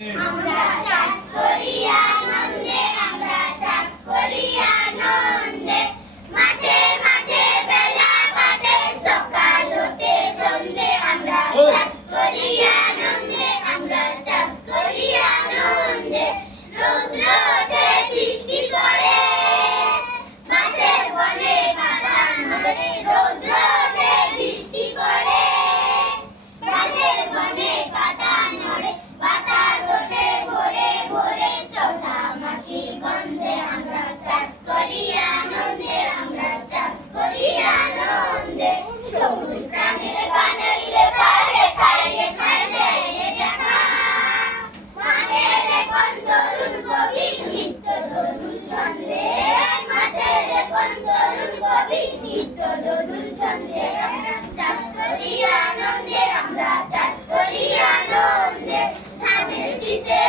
আমরা চাষ করি আনন্দে, আমরা চাষ করি আনন্দে, মাঠে মাঠে বেলা কাটে সকাল হতে সন্ধে। আমরা চাষ করি আনন্দে, আমরা চাষ করি আনন্দে, রৌদ্র ওঠে বৃষ্টি পড়ে, গাছের বনে পাতা নড়ে, রৌদ্র ওঠে বৃষ্টি পড়ে, গাছের বনে পাতা নড়ে, বাতাস ওঠে ভোরে ভোরে চষা মাটির গন্ধে। আমরা চাষ করি আনন্দে, আমরা চাষ করি আনন্দে, সবুজ প্রাণীর গানে লেখায় রেখায় রেখায় দেয় রে দেখা, মাঠের এখন তরুণ কবি নিত্য দোদুল ছন্দে, মাঠের এখন তরুণ কবি নিত্য দোদুল ছন্দে। আমরা চাষ করি আনন্দে, আমরা চাষ করি আনন্দে, ধানের শীষে